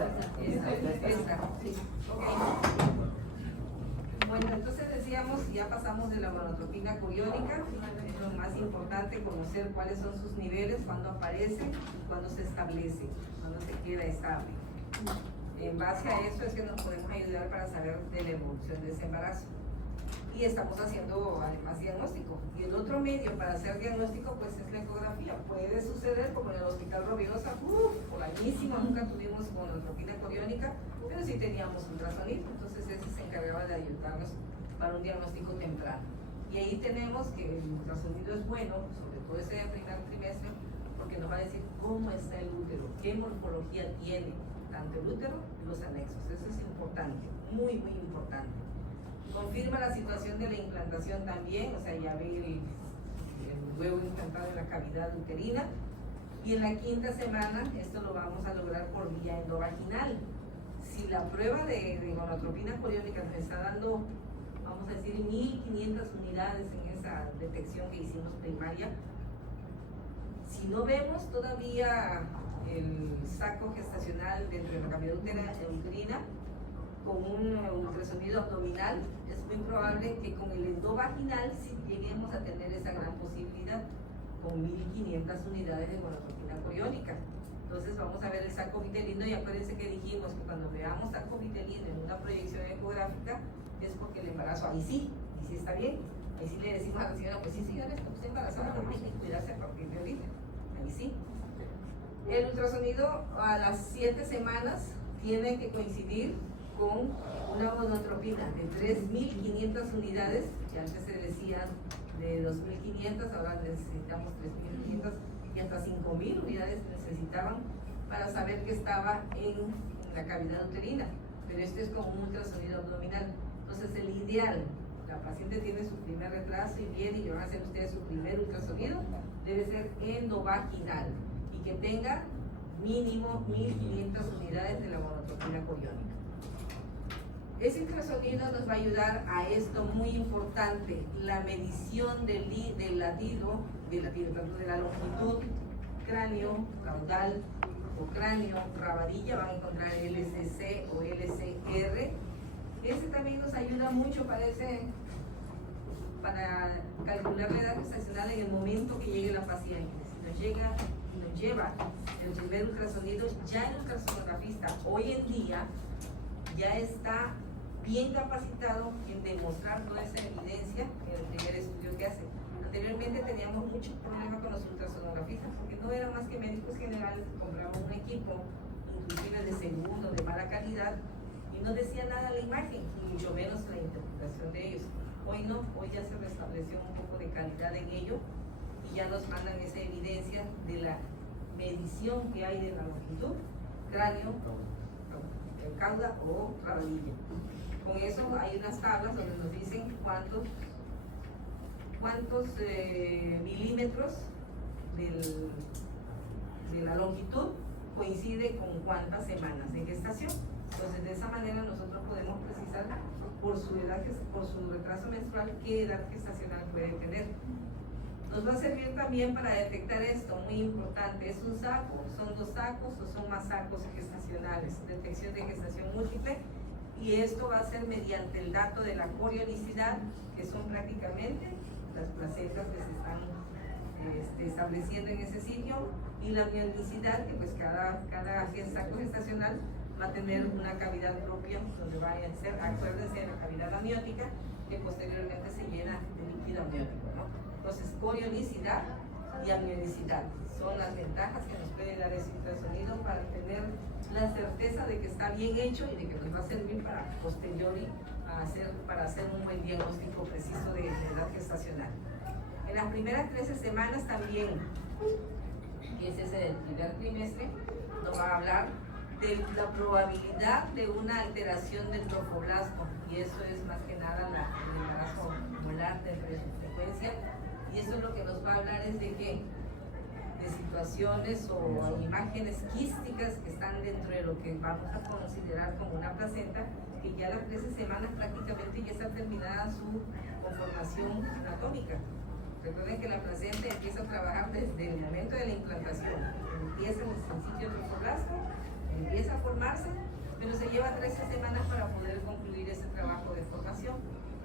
Esta. Sí. Okay. Bueno, entonces decíamos, ya pasamos de la gonadotropina coriónica. Es lo más importante, conocer cuáles son sus niveles, cuándo aparece y cuándo se establece, cuándo se queda estable. En base a eso es que nos podemos ayudar para saber de la evolución de ese embarazo. Y estamos haciendo además diagnóstico. Y el otro medio para hacer diagnóstico pues es la ecografía. Puede suceder como en el Hospital Rovirosa, por añísimo, nunca tuvimos gonadotropina coriónica, pero sí teníamos ultrasonido, entonces ese se encargaba de ayudarnos para un diagnóstico temprano. Y ahí tenemos que el ultrasonido es bueno, sobre todo ese primer trimestre, porque nos va a decir cómo está el útero, qué morfología tiene, tanto el útero y los anexos. Eso es importante, muy, muy importante. Confirma la situación de la implantación también, o sea, ya ve el huevo implantado en la cavidad uterina. Y en la quinta semana, esto lo vamos a lograr por vía endovaginal. Si la prueba de gonadotropina coriónica nos está dando, vamos a decir, 1500 unidades en esa detección que hicimos primaria, si no vemos todavía el saco gestacional dentro de la cavidad uterina, con un ultrasonido abdominal, es muy probable que con el endovaginal sí lleguemos a tener esa gran posibilidad, con 1500 unidades de gonadotropina coriónica. Entonces vamos a ver el saco vitelino y acuérdense que dijimos que cuando veamos saco vitelino en una proyección ecográfica es porque el embarazo ahí sí está bien. Ahí sí le decimos a la señora, pues sí señora, está embarazada, no hay que cuidarse a partir de ahorita. Ahí sí. El ultrasonido a las 7 semanas tiene que coincidir con una gonadotropina de 3.500 unidades, que antes se decía de 2.500, ahora necesitamos 3.500 y hasta 5.000 unidades necesitaban para saber que estaba en la cavidad uterina, pero esto es como un ultrasonido abdominal. Entonces el ideal, la paciente tiene su primer retraso y viene y van a hacer ustedes su primer ultrasonido, debe ser endovaginal y que tenga mínimo 1.500 unidades de la gonadotropina coriónica. Ese ultrasonido nos va a ayudar a esto muy importante, la medición del latido, de la longitud cráneo, caudal o cráneo, rabadilla, van a encontrar LCC o LCR. Ese también nos ayuda mucho para calcular la edad gestacional en el momento que llegue la paciente. Si nos lleva el primer ultrasonido, ya el ultrasonografista hoy en día ya está bien capacitado en demostrar toda esa evidencia en el primer estudio que hace. Anteriormente teníamos mucho problema con los ultrasonografistas porque no eran más que médicos generales que compraban un equipo, inclusive de segundo, de mala calidad, y no decía nada la imagen, y mucho menos la interpretación de ellos. Hoy no, hoy ya se restableció un poco de calidad en ello y ya nos mandan esa evidencia de la medición que hay de la longitud, cráneo, cauda o rabadilla. Con eso hay unas tablas donde nos dicen cuántos milímetros de la longitud coincide con cuántas semanas de gestación. Entonces de esa manera nosotros podemos precisar por su edad, por su retraso menstrual, qué edad gestacional puede tener. Nos va a servir también para detectar esto, muy importante, ¿es un saco, son 2 sacos o son más sacos gestacionales? Detección de gestación múltiple, y esto va a ser mediante el dato de la corionicidad, que son prácticamente las placentas que se están estableciendo en ese sitio, y la mionicidad, que pues cada saco gestacional va a tener una cavidad propia donde vaya a ser, acuérdense de la cavidad amniótica, que posteriormente se llena de líquido amniótico, ¿no? Entonces, corionicidad y amnionicidad son las ventajas que nos puede dar ese ultrasonido para tener la certeza de que está bien hecho y de que nos va a servir para posteriori para hacer un buen diagnóstico preciso de edad gestacional. En las primeras 13 semanas también, y ese es el primer trimestre, nos va a hablar de la probabilidad de una alteración del trofoblasto, y eso es más que nada el embarazo molar dentro de su frecuencia, y eso es lo que nos va a hablar es de qué, de situaciones o imágenes quísticas que están dentro de lo que vamos a considerar como una placenta, que ya a las 13 semanas prácticamente ya está terminada su conformación anatómica. Recuerden que la placenta empieza a trabajar desde el momento de la implantación, empieza en el sitio trofoblasto, empieza a formar formarse, pero se lleva 13 semanas para poder concluir ese trabajo de formación.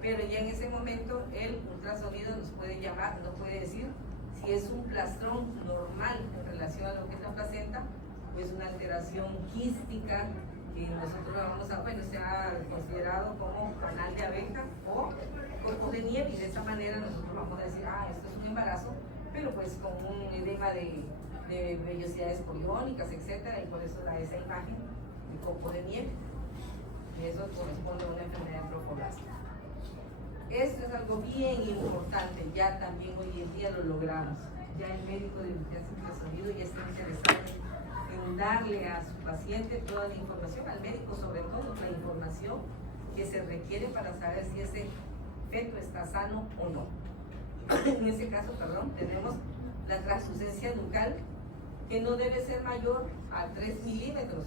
Pero ya en ese momento el ultrasonido nos puede llamar, nos puede decir si es un plastrón normal en relación a lo que es la placenta, pues una alteración quística que nosotros vamos a, bueno, se ha considerado como canal de abeja o copos de nieve, y de esa manera nosotros vamos a decir, esto es un embarazo, pero pues con un edema de vellosidades coriónicas, etcétera, y por eso da esa imagen de copo de nieve. Y eso corresponde a una enfermedad de trofoblástica. Esto es algo bien importante, ya también hoy en día lo logramos. Ya el médico de ultrasonido ya está interesado en darle a su paciente toda la información, al médico sobre todo, la información que se requiere para saber si ese feto está sano o no. En ese caso, tenemos la translucencia nucal, que no debe ser mayor a 3 milímetros.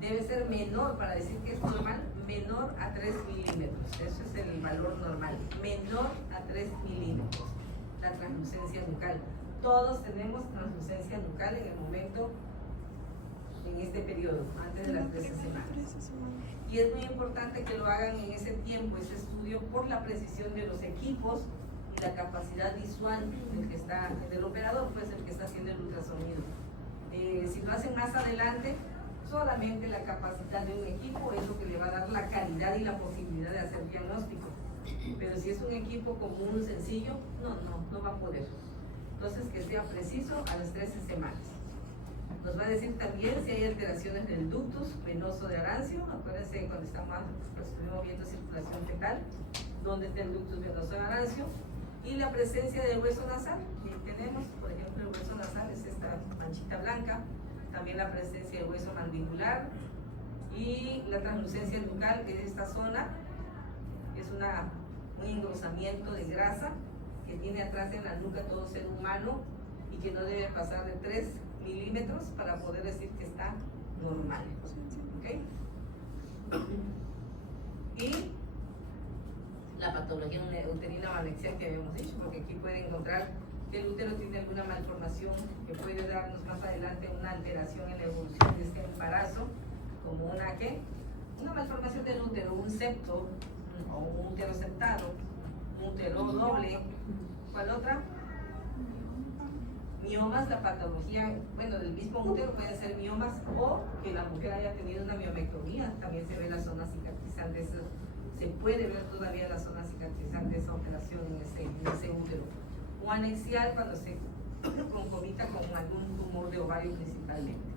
Debe ser menor, para decir que es normal, menor a 3 milímetros. Eso es el valor normal. Menor a 3 milímetros. La translucencia nucal. Todos tenemos translucencia nucal en el momento, en este periodo, antes de las 13 semanas. Y es muy importante que lo hagan en ese tiempo, ese estudio, por la precisión de los equipos y la capacidad visual del operador, pues el que está haciendo el ultrasonido. Si lo hacen más adelante, solamente la capacidad de un equipo es lo que le va a dar la calidad y la posibilidad de hacer diagnóstico. Pero si es un equipo común, sencillo, no va a poder. Entonces, que sea preciso a las 13 semanas. Nos va a decir también si hay alteraciones del ductus venoso de Arancio. Acuérdense cuando estuvimos viendo circulación fetal, dónde está el ductus venoso de Arancio. Y la presencia del hueso nasal. Y tenemos, por ejemplo, el hueso nasal es esta manchita blanca. También la presencia del hueso mandibular y la translucencia nucal, que es esta zona, es un engrosamiento de grasa que tiene atrás en la nuca todo ser humano y que no debe pasar de 3 milímetros para poder decir que está normal. ¿Okay? Y la patología uterina o anexial que habíamos dicho, porque aquí puede encontrar que el útero tiene alguna malformación que puede darnos más adelante una alteración en la evolución de este embarazo, como una malformación del útero, un septo o un útero septado, un útero doble. ¿Cuál otra? Miomas, la patología, del mismo útero pueden ser miomas, o que la mujer haya tenido una miomectomía, también se ve la zona cicatrizante, se puede ver todavía la zona cicatrizante de esa operación en ese útero. O anexial, cuando se concomita con algún tumor de ovario principalmente.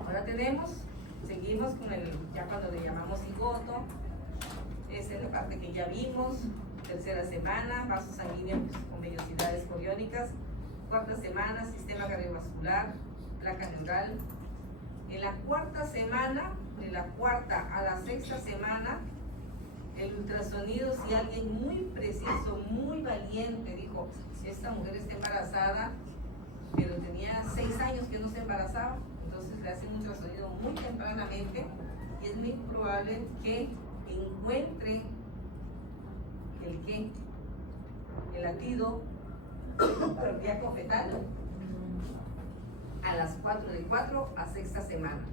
Ahora seguimos con ya cuando le llamamos cigoto. Esa es la parte que ya vimos. Tercera semana, vasos sanguíneos con vellosidades coriónicas. Cuarta semana, sistema cardiovascular, placa neural. En la cuarta semana, de la cuarta a la sexta semana, el ultrasonido, si alguien muy preciso, muy valiente, dijo, esta mujer está embarazada, pero tenía 6 años que no se embarazaba, entonces le hacen un ultrasonido muy tempranamente y es muy probable que encuentre el latido cardíaco fetal a las 4 a sexta semana.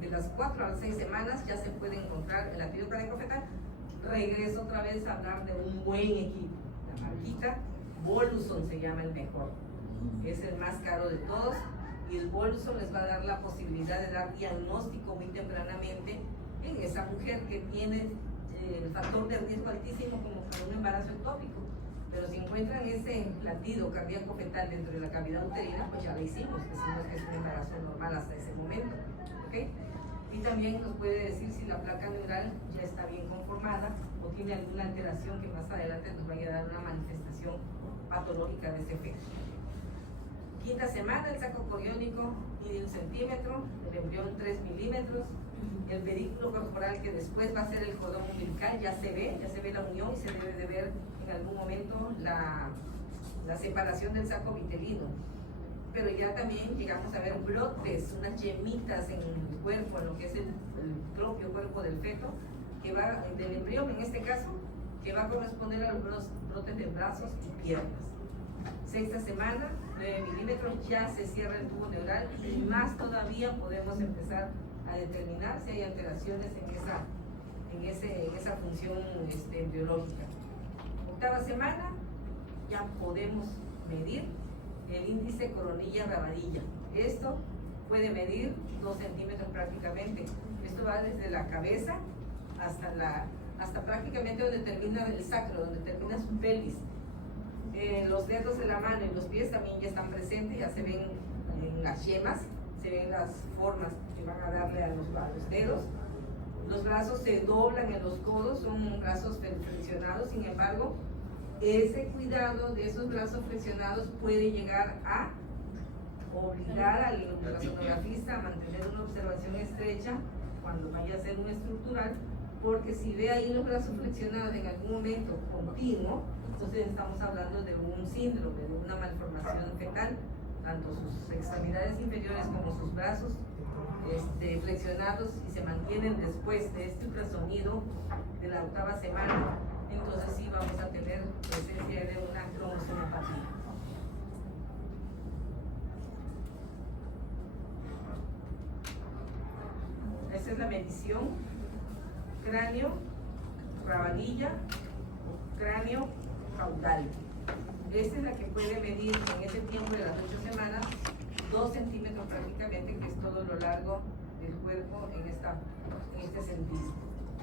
De las 4 a las 6 semanas ya se puede encontrar el latido cardíaco fetal. Regreso otra vez a hablar de un buen equipo. La marquita Voluson se llama el mejor. Es el más caro de todos y el Voluson les va a dar la posibilidad de dar diagnóstico muy tempranamente en esa mujer que tiene el factor de riesgo altísimo como para un embarazo ectópico. Pero si encuentran ese latido cardíaco fetal dentro de la cavidad uterina, pues ya lo hicimos, decimos que es un embarazo normal hasta ese momento. ¿Okay? Y también nos puede decir si la placa neural ya está bien conformada o tiene alguna alteración que más adelante nos vaya a dar una manifestación patológica de ese efecto. Quinta semana, el saco coriónico mide 1 centímetro, el embrión 3 milímetros, el pedículo corporal, que después va a ser el cordón umbilical, ya se ve la unión y se debe de ver en algún momento la separación del saco vitelino. Pero ya también llegamos a ver brotes, unas yemitas en el cuerpo, en lo que es el propio cuerpo del feto, del embrión en este caso, que va a corresponder a los brotes de brazos y piernas. Sexta semana, 9 milímetros ya se cierra el tubo neural y más todavía podemos empezar a determinar si hay alteraciones en esa función embriológica. Octava semana ya podemos medir el índice coronilla-rabadilla. Esto puede medir 2 centímetros prácticamente. Esto va desde la cabeza hasta prácticamente donde termina el sacro, donde termina su pelvis. Los dedos de la mano y los pies también ya están presentes, ya se ven en las yemas, se ven las formas que van a darle a los dedos. Los brazos se doblan en los codos, son brazos flexionados, sin embargo, ese cuidado de esos brazos flexionados puede llegar a obligar al ultrasonografista a mantener una observación estrecha cuando vaya a hacer un estructural, porque si ve ahí los brazos flexionados en algún momento continuo, entonces estamos hablando de un síndrome, de una malformación fetal, tanto sus extremidades inferiores como sus brazos flexionados y se mantienen después de este ultrasonido de la octava semana, entonces sí vamos a tener presencia de una cromosomopatía. Esa es la medición cráneo, rabadilla, cráneo, caudal. Esta es la que puede medir en ese tiempo de las 8 semanas 2 centímetros prácticamente, que es todo lo largo del cuerpo en este sentido.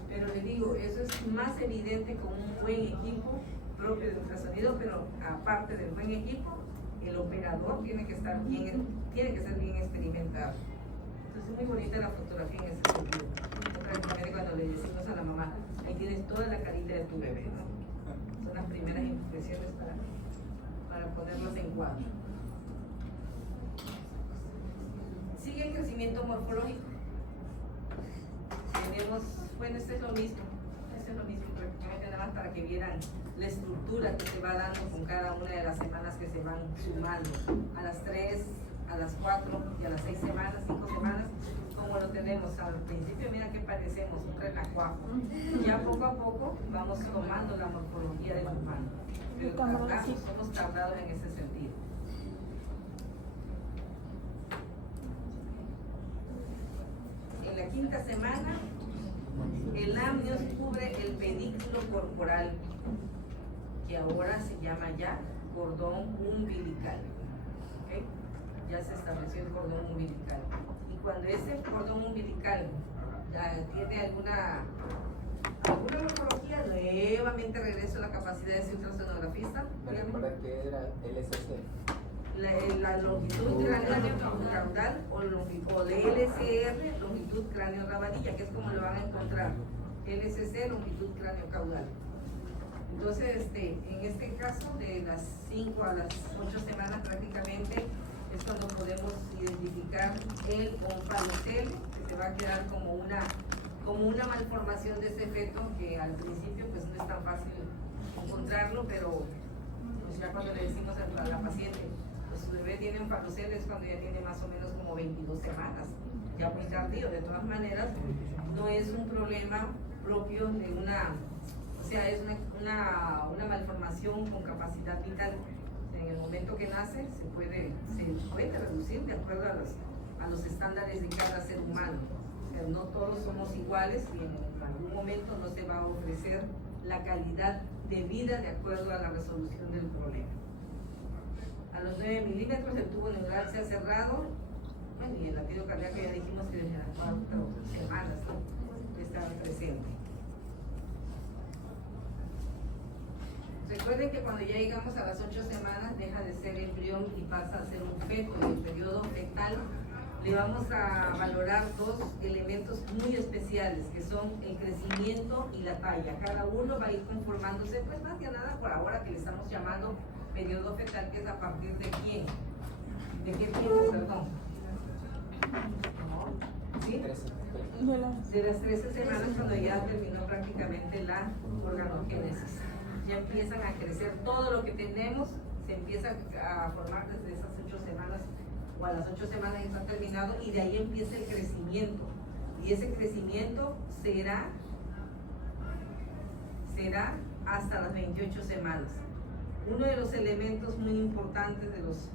Pero le digo, eso es más evidente con un buen equipo propio de ultrasonido, pero aparte del buen equipo, el operador tiene que ser bien experimentado. Entonces es muy bonita la fotografía en ese sentido. Prácticamente cuando le decimos a la mamá, ahí tienes toda la carita de tu bebé, ¿no? Son las primeras impresiones para ponerlos en cuadro. Sigue el crecimiento morfológico. Tenemos, bueno, esto es lo mismo, prácticamente nada más para que vieran la estructura que se va dando con cada una de las semanas que se van sumando. A las 3, a las 4 y a las 6 semanas, 5 semanas, como lo tenemos al principio, mira que parecemos un renacuajo. Ya poco a poco vamos tomando la morfología del humano, pero somos tardados en ese sentido. En la quinta semana, el amnios cubre el pedículo corporal, que ahora se llama ya cordón umbilical. ¿Okay? Ya se estableció el cordón umbilical. Y cuando ese cordón umbilical ya tiene alguna morfología, nuevamente regreso a la capacidad de ser ultrasonografista. ¿Para qué era LSC? La longitud cráneo-caudal o de LCR, longitud cráneo-rabadilla, que es como lo van a encontrar. LCC, longitud cráneo-caudal. Entonces, en este caso, de las 5 a las 8 semanas prácticamente, es cuando podemos identificar el onfalocele, que se va a quedar como una malformación de ese feto, que al principio pues no es tan fácil encontrarlo, pero pues ya cuando le decimos a la paciente, pues su bebé tiene onfalocele, es cuando ya tiene más o menos como 22 semanas, ya muy tardío. De todas maneras, no es un problema propio de es una malformación con capacidad vital. En el momento que nace se puede reducir de acuerdo a los estándares de cada ser humano. O sea, no todos somos iguales y en algún momento no se va a ofrecer la calidad de vida de acuerdo a la resolución del problema. A los 9 milímetros el tubo neural se ha cerrado. Bueno, y el latido cardíaco ya dijimos que desde las 4 semanas, ¿no?, estaba presente. Recuerden que cuando ya llegamos a las 8 semanas deja de ser embrión y pasa a ser un feto. En el periodo fetal le vamos a valorar 2 elementos muy especiales, que son el crecimiento y la talla. Cada uno va a ir conformándose, pues más que nada por ahora que le estamos llamando periodo fetal, que es a partir de quién, de qué tiempo, perdón. ¿Sí? De las 13 semanas, cuando ya terminó prácticamente la organogénesis. Ya empiezan a crecer todo lo que tenemos, se empieza a formar desde esas 8 semanas, o a las 8 semanas ya está terminado, y de ahí empieza el crecimiento. Y ese crecimiento será hasta las 28 semanas. Uno de los elementos muy importantes de los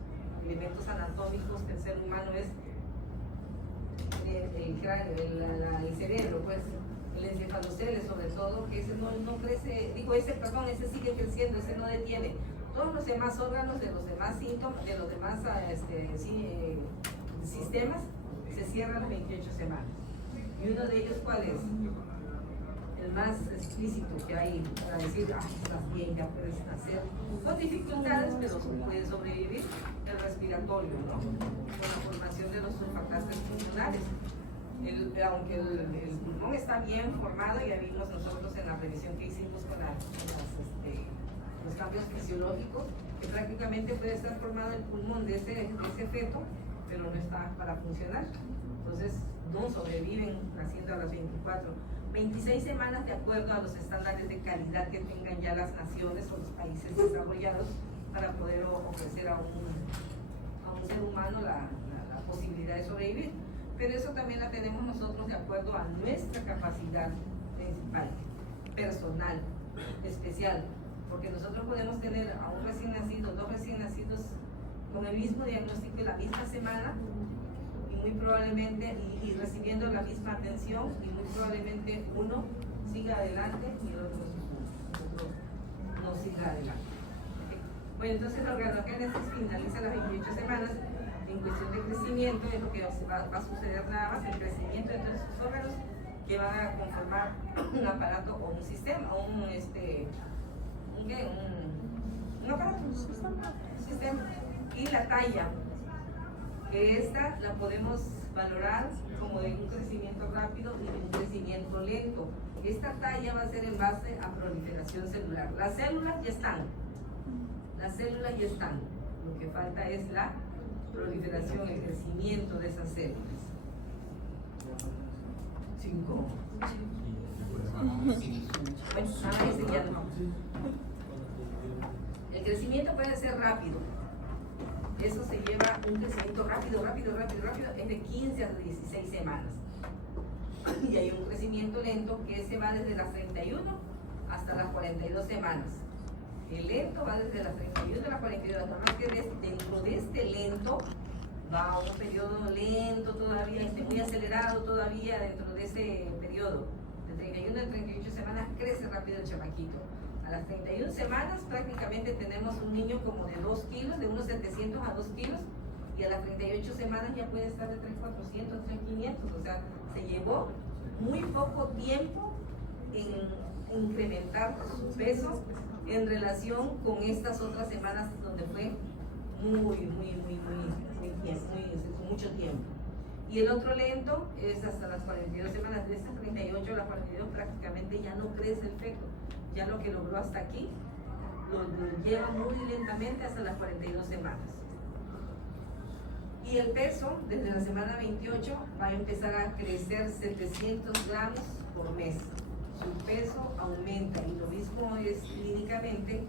elementos anatómicos que el ser humano es el cerebro, pues el encefalocele sobre todo, que ese no crece, ese sigue creciendo, ese no detiene. Todos los demás órganos de los demás síntomas, de los demás sistemas, se cierran a las 28 semanas. Y uno de ellos, ¿cuál es? El más explícito que hay para decir, estás bien, ya puedes nacer. Con dificultades, pero puedes sobrevivir. El respiratorio, ¿no? Con la formación de los surfacantes funcionales. Aunque el pulmón está bien formado, ya vimos nosotros en la revisión que hicimos con los cambios fisiológicos, que prácticamente puede estar formado el pulmón de ese feto, pero no está para funcionar. Entonces, no sobreviven naciendo a las 26 semanas de acuerdo a los estándares de calidad que tengan ya las naciones o los países desarrollados para poder ofrecer a un ser humano la posibilidad de sobrevivir. Pero eso también la tenemos nosotros de acuerdo a nuestra capacidad principal, personal, especial, porque nosotros podemos tener a un recién nacido, dos recién nacidos con el mismo diagnóstico en la misma semana y muy probablemente y recibiendo la misma atención, y muy probablemente uno siga adelante y el otro no siga adelante. ¿Okay? Bueno, entonces la organogénesis finaliza las 28 semanas. En cuestión de crecimiento es lo que va a suceder nada más, el crecimiento de todos estos órganos que van a conformar un aparato o un sistema, un aparato, un sistema. Y la talla, que esta la podemos valorar como de un crecimiento rápido y de un crecimiento lento. Esta talla va a ser en base a proliferación celular. Las células ya están, lo que falta es la proliferación, el crecimiento de esas células. 5. El crecimiento puede ser rápido. Eso se lleva un crecimiento rápido, es de 15 a 16 semanas. Y hay un crecimiento lento que se va desde las 31 hasta las 42 semanas. El lento va desde las 31 a las 42, nada más que dentro de este lento va a un periodo lento todavía, muy acelerado todavía dentro de ese periodo. De 31 a 38 semanas crece rápido el chamaquito. A las 31 semanas prácticamente tenemos un niño como de 2 kilos, de unos 700 a 2 kilos, y a las 38 semanas ya puede estar de 3,400, 3,500, o sea, se llevó muy poco tiempo en incrementar su peso en relación con estas otras semanas donde fue con mucho tiempo. Y el otro lento es hasta las 42 semanas, de estas 38 a las 42 prácticamente ya no crece el feto, ya lo que logró hasta aquí lo lleva muy lentamente hasta las 42 semanas. Y el peso desde la semana 28 va a empezar a crecer 700 gramos por mes. Su peso aumenta, y lo mismo es clínicamente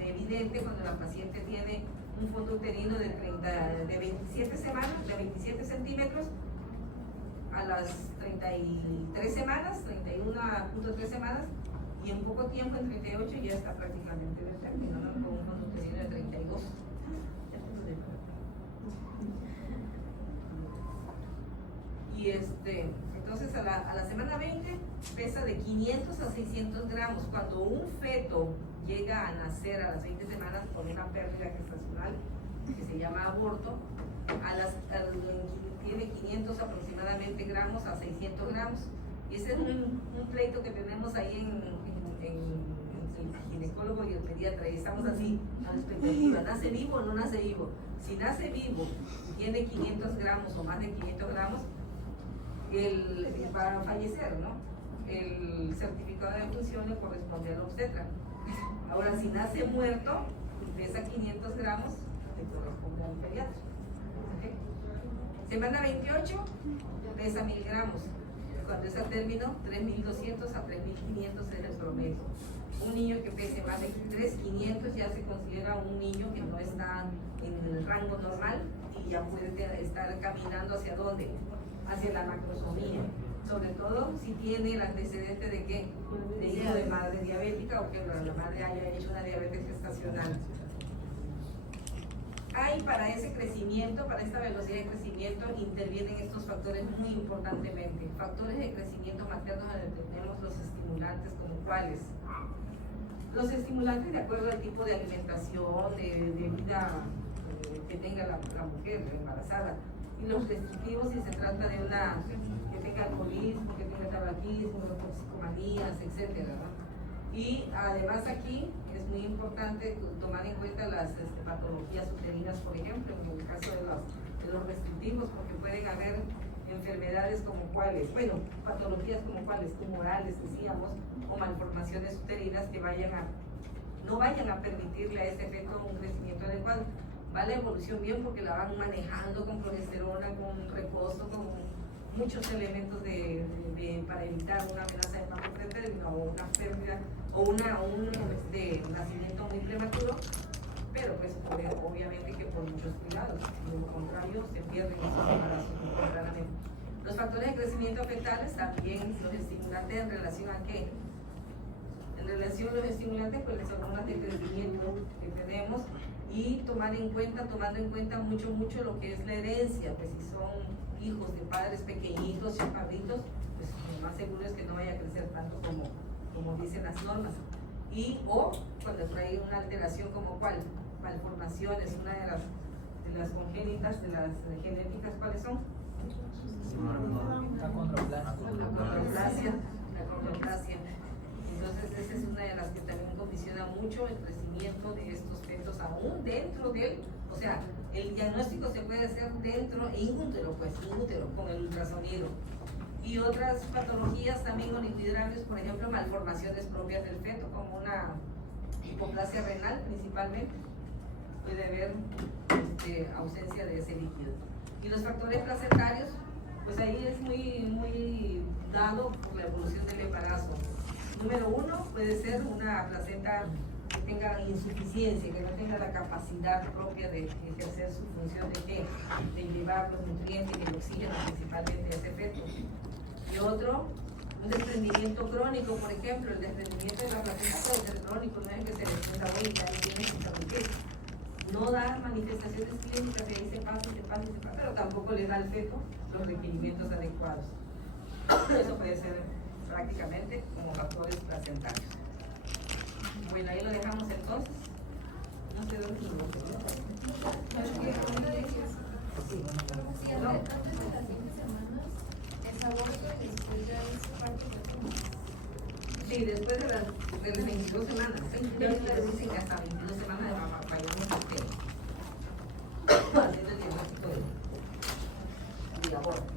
evidente cuando la paciente tiene un fondo uterino de 27 semanas, de 27 centímetros, a las 33 semanas, 31.3 semanas, y en poco tiempo, en 38, ya está prácticamente de término, ¿no? Con un fondo uterino de 32. Y entonces a la semana 20 pesa de 500 a 600 gramos. Cuando un feto llega a nacer a las 20 semanas por una pérdida gestacional que se llama aborto, tiene 500 aproximadamente gramos a 600 gramos. Y ese es un pleito que tenemos ahí en el ginecólogo y el pediatra, y estamos así a la expectativa: ¿nace vivo o no nace vivo? Si nace vivo y tiene 500 gramos o más de 500 gramos, va a fallecer, ¿no? El certificado de función le corresponde al obstetra. Ahora, si nace muerto, pesa 500 gramos, le corresponde al pediatra. ¿Okay? Semana 28, pesa 1000 gramos. Cuando es a término, 3200 a 3500 es el promedio. Un niño que pese más de 3500 ya se considera un niño que no está en el rango normal y ya puede estar caminando hacia dónde, hacia la macrosomía, sobre todo si tiene el antecedente de que de hijo de madre diabética o que la madre haya hecho una diabetes gestacional. Para ese crecimiento, para esta velocidad de crecimiento, intervienen estos factores muy importantemente. Factores de crecimiento materno donde tenemos los estimulantes como cuáles. Los estimulantes de acuerdo al tipo de alimentación, de vida que tenga la mujer embarazada. Y los restrictivos si se trata de una que tenga alcoholismo, que tenga tabaquismo, toxicomanías, etcétera, ¿no? Y además aquí es muy importante tomar en cuenta las patologías uterinas, por ejemplo, en el caso de los restrictivos, porque pueden haber enfermedades como cuáles, bueno, patologías como cuáles, tumorales, decíamos, o malformaciones uterinas que no vayan a permitirle a ese feto un crecimiento adecuado. Va la evolución bien porque la van manejando con progesterona, con reposo, con muchos elementos para evitar una amenaza de parto pretérmino o una pérdida o un nacimiento muy prematuro, pero pues obviamente que por muchos cuidados, de lo contrario se pierden esos embarazos muy tempranamente. Los factores de crecimiento fetales también, los estimulantes en relación a qué? En relación a los estimulantes, pues las hormonas de crecimiento que tenemos y tomando en cuenta mucho lo que es la herencia, pues si son hijos de padres pequeñitos, chaparritos, pues lo más seguro es que no vaya a crecer tanto como dicen las normas. O cuando trae una alteración como cuál, malformaciones, una de las congénitas, de las genéticas, ¿cuáles son? La condroplasia. Entonces esa es una de las que también condiciona mucho el crecimiento de estos fetos aún dentro del, o sea, el diagnóstico se puede hacer dentro in útero, con el ultrasonido. Y otras patologías también oligohidrables, por ejemplo, malformaciones propias del feto, como una hipoplasia renal principalmente, puede haber ausencia de ese líquido. Y los factores placentarios, pues ahí es muy dado por la evolución del embarazo. Número 1 puede ser una placenta que tenga insuficiencia, que no tenga la capacidad propia de ejercer su función de llevar los nutrientes y el oxígeno principalmente a ese feto. Y otro, un desprendimiento crónico, por ejemplo, el desprendimiento de la placenta puede ser crónico, no es que se desprenda hoy y ya no tiene que interrumpir. No da manifestaciones clínicas, y ahí se pasa, pero tampoco le da al feto los requerimientos adecuados. Eso puede ser prácticamente como factores placentarios. Bueno, ahí lo dejamos entonces. No sé dónde lo sí, después de las 22 semanas. Ya les dicen que hasta 22 semanas de mamá vayamos haciendo el diagnóstico de aborto.